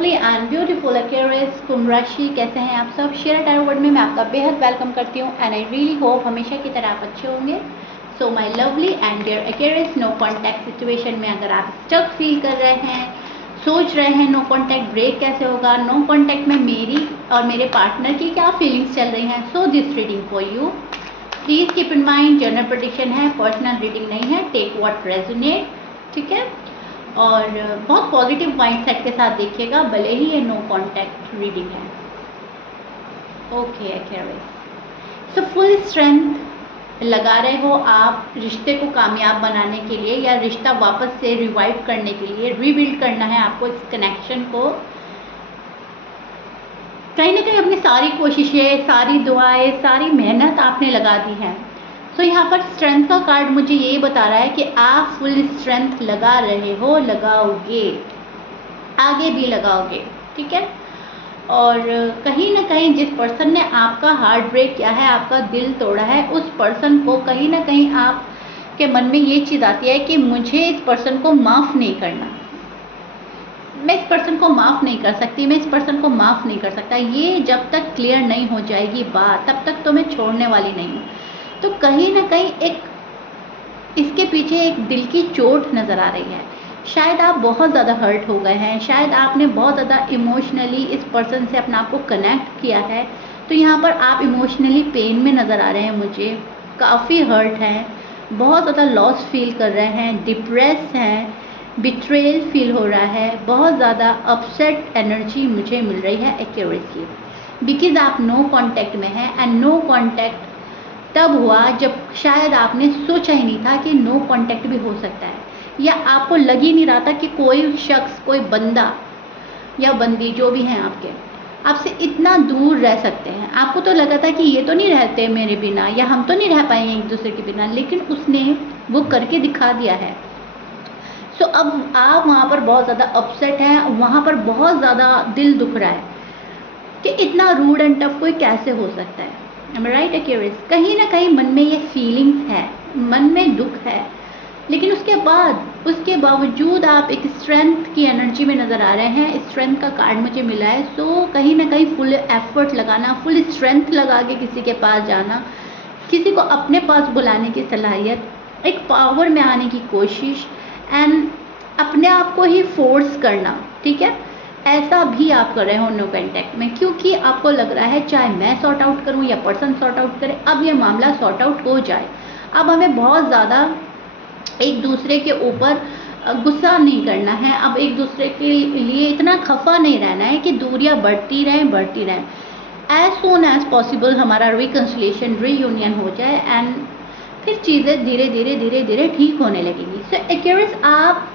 Lovely and beautiful Aquarius कुंभ राशि, कैसे हैं आप सब। शेयर टैरो वर्ड में मैं आपका बेहद वेलकम करती हूँ एंड आई रियली होप हमेशा की तरह आप अच्छे होंगे। So my lovely and dear Aquarius, no contact situation में अगर आप स्टक फील कर रहे हैं, सोच रहे हैं नो कॉन्टैक्ट ब्रेक कैसे होगा, नो कॉन्टैक्ट में मेरी और मेरे पार्टनर की क्या फीलिंग्स चल रही हैं, so this reading for you. Please keep in mind general prediction है, पर्सनल रीडिंग नहीं है। टेक व्हाट रेजोनेट, ठीक है। और बहुत पॉजिटिव माइंडसेट के साथ देखिएगा, भले ही ये नो कॉन्टैक्ट रीडिंग है। Okay Aquarius, so full strength लगा रहे हो आप रिश्ते को कामयाब बनाने के लिए, या रिश्ता वापस से रिवाइव करने के लिए, रीबिल्ड करना है आपको इस कनेक्शन को। कहीं ना कहीं अपनी सारी कोशिशें, सारी दुआएं, सारी मेहनत आपने लगा दी है। तो यहाँ पर स्ट्रेंथ का कार्ड मुझे ये बता रहा है कि आप फुल स्ट्रेंथ लगा रहे हो, लगाओगे, आगे भी लगाओगे, ठीक है। और कहीं ना कहीं जिस पर्सन ने आपका हार्ट ब्रेक किया है, आपका दिल तोड़ा है, उस पर्सन को कहीं ना कहीं आपके मन में ये चीज़ आती है कि मुझे इस पर्सन को माफ़ नहीं करना, मैं इस पर्सन को माफ़ नहीं कर सकती, मैं इस पर्सन को माफ़ नहीं कर सकता। ये जब तक क्लियर नहीं हो जाएगी बात, तब तक तो मैं छोड़ने वाली नहीं हूँ। तो कहीं ना कहीं एक इसके पीछे एक दिल की चोट नज़र आ रही है। शायद आप बहुत ज़्यादा हर्ट हो गए हैं, शायद आपने बहुत ज़्यादा इमोशनली इस पर्सन से अपना आप को कनेक्ट किया है। तो यहाँ पर आप इमोशनली पेन में नज़र आ रहे हैं, मुझे काफ़ी हर्ट हैं, बहुत ज़्यादा लॉस फील कर रहे हैं, डिप्रेस हैं, बिट्रेल फील हो रहा है, बहुत ज़्यादा अपसेट एनर्जी मुझे मिल रही है एक्वेरियस की, बिकॉज आप नो कॉन्टैक्ट में हैं। एंड नो कॉन्टैक्ट तब हुआ जब शायद आपने सोचा ही नहीं था कि नो कॉन्टैक्ट भी हो सकता है, या आपको लग ही नहीं रहा था कि कोई शख्स, कोई बंदा या बंदी जो भी हैं आपसे इतना दूर रह सकते हैं। आपको तो लगा था कि ये तो नहीं रहते मेरे बिना, या हम तो नहीं रह पाएंगे एक दूसरे के बिना, लेकिन उसने वो करके दिखा दिया है। सो अब आप वहाँ पर बहुत ज़्यादा अपसेट हैं, वहाँ पर बहुत ज़्यादा दिल दुख रहा है कि इतना रूड एंड टफ कोई कैसे हो सकता है। राइट एक्वेरियस, कहीं ना कहीं मन में ये फीलिंग्स है, मन में दुख है, लेकिन उसके बावजूद आप एक स्ट्रेंथ की एनर्जी में नज़र आ रहे हैं। स्ट्रेंथ का कार्ड मुझे मिला है। सो कहीं ना कहीं फुल एफर्ट लगाना, फुल स्ट्रेंथ लगा के किसी के पास जाना, किसी को अपने पास बुलाने की सलाहियत, एक पावर में आने की कोशिश, एंड अपने आप को ही फोर्स करना, ठीक है। ऐसा भी आप कर रहे हो नो कॉन्टैक्ट में, क्योंकि आपको लग रहा है चाहे मैं सॉर्ट आउट करूं या पर्सन सॉर्ट आउट करे, अब ये मामला सॉर्ट आउट हो जाए। अब हमें बहुत ज़्यादा एक दूसरे के ऊपर गुस्सा नहीं करना है, अब एक दूसरे के लिए इतना खफा नहीं रहना है कि दूरियां बढ़ती रहें। एज सून एज पॉसिबल हमारा रिकन्सिलेशन, रीयूनियन हो जाए, एंड फिर चीज़ें धीरे धीरे ठीक होने लगेंगी। सो एक्वेरियस, आप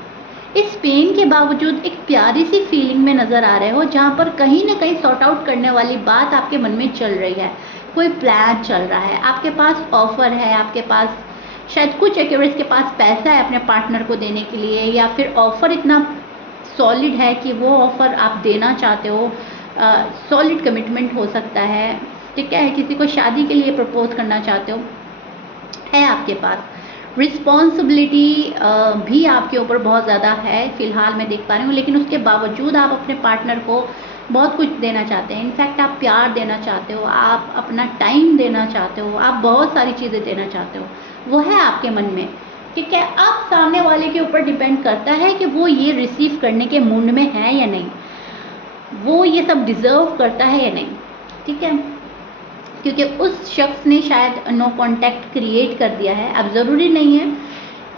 इस पेन के बावजूद एक प्यारी सी फीलिंग में नज़र आ रहे हो, जहाँ पर कहीं ना कहीं सॉर्ट आउट करने वाली बात आपके मन में चल रही है, कोई प्लान चल रहा है, आपके पास ऑफर है, आपके पास शायद कुछ एक्वेरियस के पास पैसा है अपने पार्टनर को देने के लिए, या फिर ऑफर इतना सॉलिड है कि वो ऑफर आप देना चाहते हो। सॉलिड कमिटमेंट हो सकता है, ठीक है, किसी को शादी के लिए प्रपोज करना चाहते हो, है आपके पास। रिस्पॉन्सिबिलिटी भी आपके ऊपर बहुत ज़्यादा है, फिलहाल मैं देख पा रही हूँ, लेकिन उसके बावजूद आप अपने पार्टनर को बहुत कुछ देना चाहते हैं। इनफैक्ट आप प्यार देना चाहते हो, आप अपना टाइम देना चाहते हो, आप बहुत सारी चीज़ें देना चाहते हो, वो है आपके मन में, ठीक है। अब सामने वाले के ऊपर डिपेंड करता है कि वो ये रिसीव करने के मूड में है या नहीं, वो ये सब डिज़र्व करता है या नहीं, ठीक है, क्योंकि उस शख्स ने शायद नो कॉन्टैक्ट क्रिएट कर दिया है। अब ज़रूरी नहीं है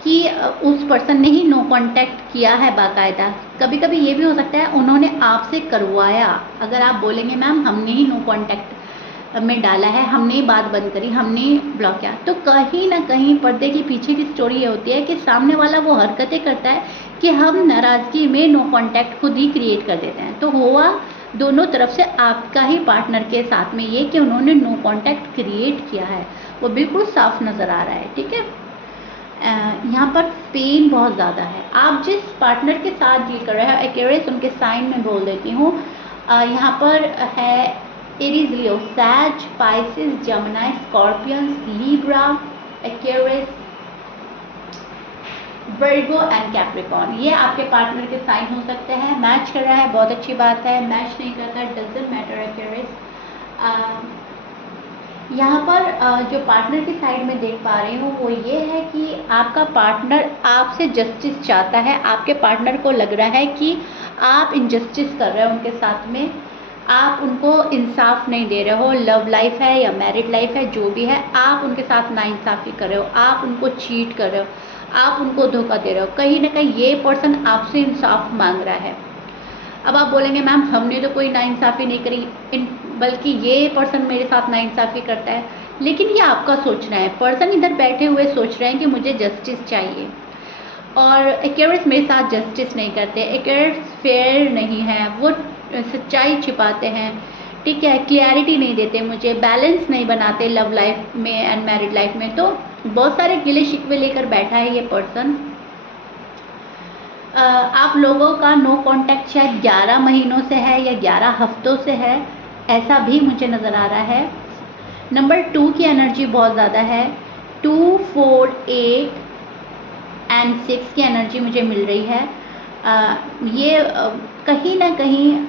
कि उस पर्सन ने ही नो कॉन्टैक्ट किया है बाकायदा, कभी कभी ये भी हो सकता है उन्होंने आपसे करवाया। अगर आप बोलेंगे मैम हमने ही नो कॉन्टैक्ट में डाला है, हमने ही बात बंद करी, हमने ब्लॉक किया, तो कहीं ना कहीं पर्दे के पीछे की स्टोरी ये होती है कि सामने वाला वो हरकतें करता है कि हम नाराज़गी में नो कॉन्टैक्ट खुद ही क्रिएट कर देते हैं। तो हुआ दोनों तरफ से, आपका ही पार्टनर के साथ में ये कि उन्होंने नो कॉन्टैक्ट क्रिएट किया है, वो बिल्कुल साफ नज़र आ रहा है, ठीक है। यहाँ पर पेन बहुत ज़्यादा है। आप जिस पार्टनर के साथ डील कर रहे हैं एक्वेरियस, उनके साइन में बोल देती हूँ। यहाँ पर है एरीज, लियो, सैज, पाइसिस, जमुनाई, scorpions, Libra, Aquarius, Virgo and Capricorn, ये आपके पार्टनर के साइन हो सकते हैं। मैच कर रहा है, बहुत अच्छी बात है। मैच नहीं करता, डजंट मैटर एक्यूरेट। यहाँ पर जो पार्टनर की साइड में देख पा रही हूँ वो ये है कि आपका पार्टनर आपसे जस्टिस चाहता है। आपके पार्टनर को लग रहा है कि आप इनजस्टिस कर रहे हो उनके साथ में, आप उनको इंसाफ नहीं दे रहे हो। लव लाइफ है या मैरिड लाइफ है, जो भी है, आप उनके साथ नाइंसाफ़ी कर रहे हो, आप उनको चीट कर रहे हो, आप उनको धोखा दे रहे हो। कहीं ना कहीं ये पर्सन आपसे इंसाफ मांग रहा है। अब आप बोलेंगे मैम हमने तो कोई नाइंसाफ़ी नहीं करी, बल्कि ये पर्सन मेरे साथ नाइंसाफ़ी करता है। लेकिन ये आपका सोचना है। पर्सन इधर बैठे हुए सोच रहे हैं कि मुझे जस्टिस चाहिए, और एक्यूरेट्स मेरे साथ जस्टिस नहीं करते। एक्यूरेट्स फेयर नहीं है, वो सच्चाई छिपाते हैं, ठीक है, क्लियरिटी नहीं देते मुझे, बैलेंस नहीं बनाते लव लाइफ में एंड मैरिड लाइफ में। तो बहुत सारे गिले शिकवे लेकर बैठा है ये पर्सन। आप लोगों का नो कांटेक्ट शायद 11 महीनों से है या 11 हफ्तों से है, ऐसा भी मुझे नज़र आ रहा है। नंबर 2 की एनर्जी बहुत ज़्यादा है। 2, 4, 8 एंड 6 की एनर्जी मुझे मिल रही है। ये कहीं ना कहीं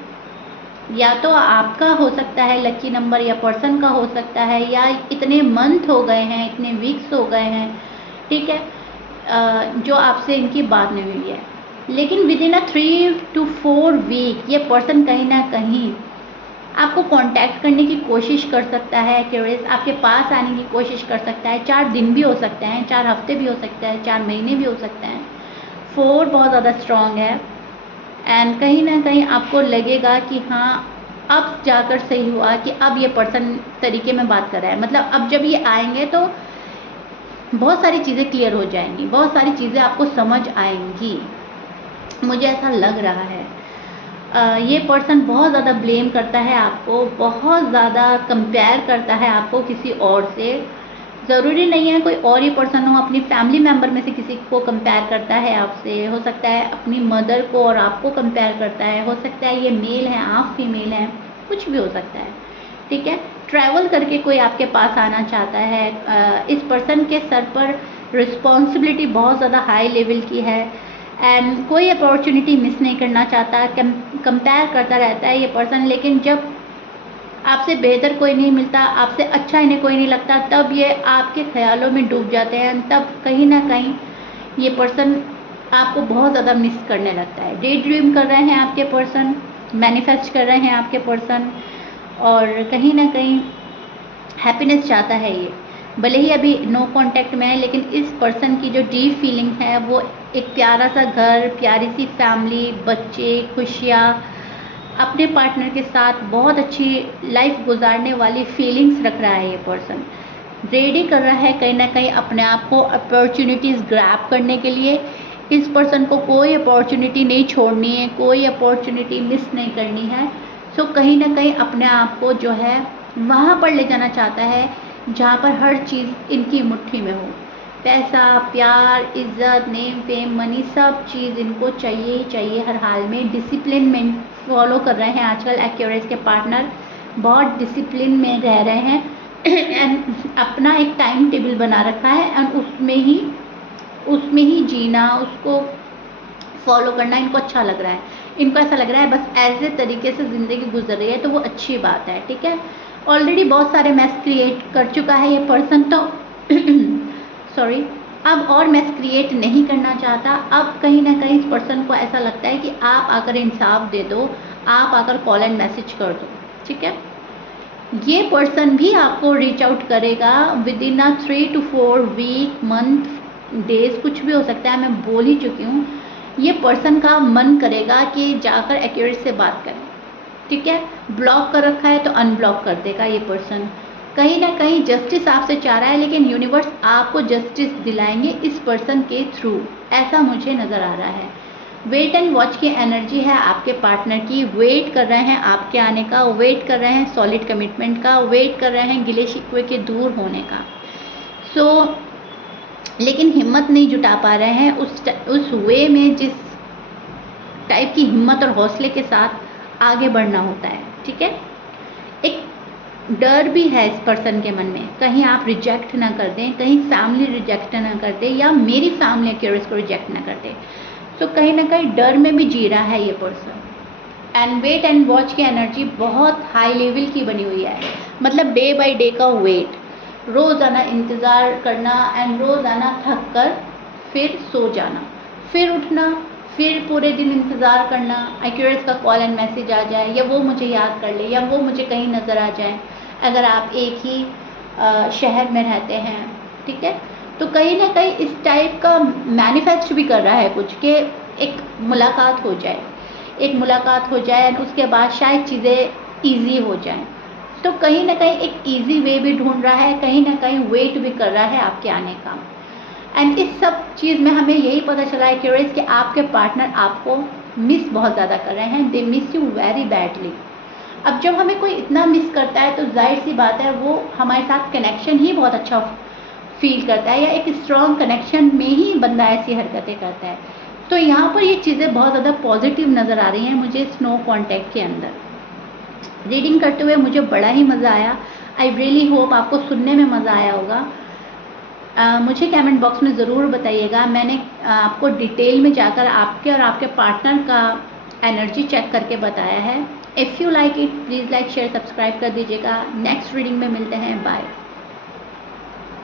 या तो आपका हो सकता है लकी नंबर, या पर्सन का हो सकता है, या इतने मंथ हो गए हैं, इतने वीक्स हो गए हैं, ठीक है, जो आपसे इनकी बात नहीं हुई है। लेकिन विद इन 3 to 4 वीक ये पर्सन कहीं ना कहीं आपको कांटेक्ट करने की कोशिश कर सकता है। क्यूरियस आपके पास आने की कोशिश कर सकता है। 4 दिन भी हो सकते हैं, 4 हफ्ते भी हो सकते हैं, 4 महीने भी हो सकते हैं। 4 बहुत ज़्यादा स्ट्रॉन्ग है। एंड कहीं ना कहीं आपको लगेगा कि हाँ अब जाकर सही हुआ कि अब ये पर्सन तरीके में बात कर रहा है। मतलब अब जब ये आएंगे तो बहुत सारी चीज़ें क्लियर हो जाएंगी, बहुत सारी चीज़ें आपको समझ आएंगी, मुझे ऐसा लग रहा है। ये पर्सन बहुत ज़्यादा ब्लेम करता है आपको, बहुत ज़्यादा कंपेयर करता है आपको किसी और से। ज़रूरी नहीं है कोई और ही पर्सन हो, अपनी फैमिली मेम्बर में से किसी को कंपेयर करता है आपसे। हो सकता है अपनी मदर को और आपको कंपेयर करता है, हो सकता है ये मेल है आप फीमेल हैं, कुछ भी हो सकता है, ठीक है। ट्रैवल करके कोई आपके पास आना चाहता है। इस पर्सन के सर पर रिस्पॉन्सिबिलिटी बहुत ज़्यादा हाई लेवल की है एंड कोई अपॉर्चुनिटी मिस नहीं करना चाहता। कंपेयर करता रहता है ये पर्सन, लेकिन जब आपसे बेहतर कोई नहीं मिलता, आपसे अच्छा इन्हें कोई नहीं लगता, तब ये आपके ख्यालों में डूब जाते हैं। तब कहीं ना कहीं ये पर्सन आपको बहुत ज़्यादा मिस करने लगता है। डे ड्रीम कर रहे हैं आपके पर्सन, मैनिफेस्ट कर रहे हैं आपके पर्सन, और कहीं ना कहीं हैप्पीनेस चाहता है ये। भले ही अभी नो कांटेक्ट में है, लेकिन इस पर्सन की जो डीप फीलिंग है वो एक प्यारा सा घर, प्यारी सी फैमिली, बच्चे, खुशियाँ, अपने पार्टनर के साथ बहुत अच्छी लाइफ गुजारने वाली फीलिंग्स रख रहा है ये पर्सन। रेडी कर रहा है कहीं ना कहीं अपने आप को अपॉर्चुनिटीज़ ग्रैब करने के लिए। इस पर्सन को कोई अपॉर्चुनिटी नहीं छोड़नी है, कोई अपॉर्चुनिटी मिस नहीं करनी है। सो कहीं ना कहीं अपने आप को जो है वहाँ पर ले जाना चाहता है जहाँ पर हर चीज़ इनकी मुट्ठी में हो। पैसा, प्यार, इज्जत, नेम, फेम, मनी, सब चीज़ इनको चाहिए ही चाहिए हर हाल में। डिसिप्लिन में फॉलो कर रहे हैं आजकल एक्यूरेस के पार्टनर, बहुत डिसिप्लिन में रह रहे हैं एंड अपना एक टाइम टेबल बना रखा है एंड उसमें ही जीना, उसको फॉलो करना इनको अच्छा लग रहा है। इनको ऐसा लग रहा है बस ऐसे तरीके से ज़िंदगी गुजर रही है तो वो अच्छी बात है, ठीक है। ऑलरेडी बहुत सारे मैस क्रिएट कर चुका है ये पर्सन, तो सॉरी, अब और मैस क्रिएट नहीं करना चाहता। अब कहीं ना कहीं इस पर्सन को ऐसा लगता है कि आप आकर इंसाफ दे दो, आप आकर कॉल एंड मैसेज कर दो, ठीक है। ये पर्सन भी आपको रीच आउट करेगा within 3 to 4 week, month, days, कुछ भी हो सकता है, मैं बोल ही चुकी हूँ। ये पर्सन का मन करेगा कि जाकर एक्यूरेट से बात करें, ठीक है। ब्लॉक कर रखा है तो अनब्लॉक कर देगा ये पर्सन। कहीं ना कहीं जस्टिस आपसे चाह रहा है, लेकिन यूनिवर्स आपको जस्टिस दिलाएंगे इस पर्सन के थ्रू, ऐसा मुझे नज़र आ रहा है। वेट एंड वॉच की एनर्जी है आपके पार्टनर की। वेट कर रहे हैं आपके आने का, वेट कर रहे हैं सॉलिड कमिटमेंट का, वेट कर रहे हैं गिले शिकवे के दूर होने का। लेकिन हिम्मत नहीं जुटा पा रहे हैं उस वे में जिस टाइप की हिम्मत और हौसले के साथ आगे बढ़ना होता है, ठीक है। एक डर भी है इस पर्सन के मन में, कहीं आप रिजेक्ट ना कर दें, कहीं फैमिली रिजेक्ट ना कर दे, या मेरी फैमिली एक्यूरेस को रिजेक्ट ना कर दे। तो कहीं ना कहीं डर में भी जी रहा है ये person. And wait and watch की एनर्जी बहुत हाई लेवल की बनी हुई है, मतलब डे बाय डे का वेट, रोज़ाना इंतज़ार करना एंड रोज़ाना थक कर फिर सो जाना, फिर उठना, फिर पूरे दिन इंतज़ार करना एक्यूरेस का कॉल एंड मैसेज आ जाए, या वो मुझे याद कर ले, या वो मुझे कहीं नज़र आ जाए, अगर आप एक ही शहर में रहते हैं, ठीक है। तो कहीं ना कहीं इस टाइप का मैनिफेस्ट भी कर रहा है कुछ, कि एक मुलाकात हो जाए, एक मुलाकात हो जाए, उसके बाद शायद चीज़ें ईजी हो जाएं। तो कहीं ना कहीं एक ईजी वे भी ढूंढ रहा है, कहीं ना कहीं वेट भी कर रहा है आपके आने का। एंड इस सब चीज़ में हमें यही पता चला है क्यूरियस कि आपके पार्टनर आपको मिस बहुत ज़्यादा कर रहे हैं, they miss you very badly. अब जब हमें कोई इतना मिस करता है तो जाहिर सी बात है वो हमारे साथ कनेक्शन ही बहुत अच्छा फील करता है, या एक स्ट्रॉन्ग कनेक्शन में ही बंदा ऐसी हरकतें करता है। तो यहाँ पर ये चीज़ें बहुत ज़्यादा पॉजिटिव नज़र आ रही हैं मुझे स्नो कॉन्टैक्ट के अंदर। रीडिंग करते हुए मुझे बड़ा ही मज़ा आया। आई रियली होप आपको सुनने में मज़ा आया होगा। मुझे कमेंट बॉक्स में ज़रूर बताइएगा। मैंने आपको डिटेल में जाकर आपके और आपके पार्टनर का एनर्जी चेक करके बताया है। If you like it please like share subscribe कर दीजिएगा। नेक्स्ट रीडिंग में मिलते हैं, बाय।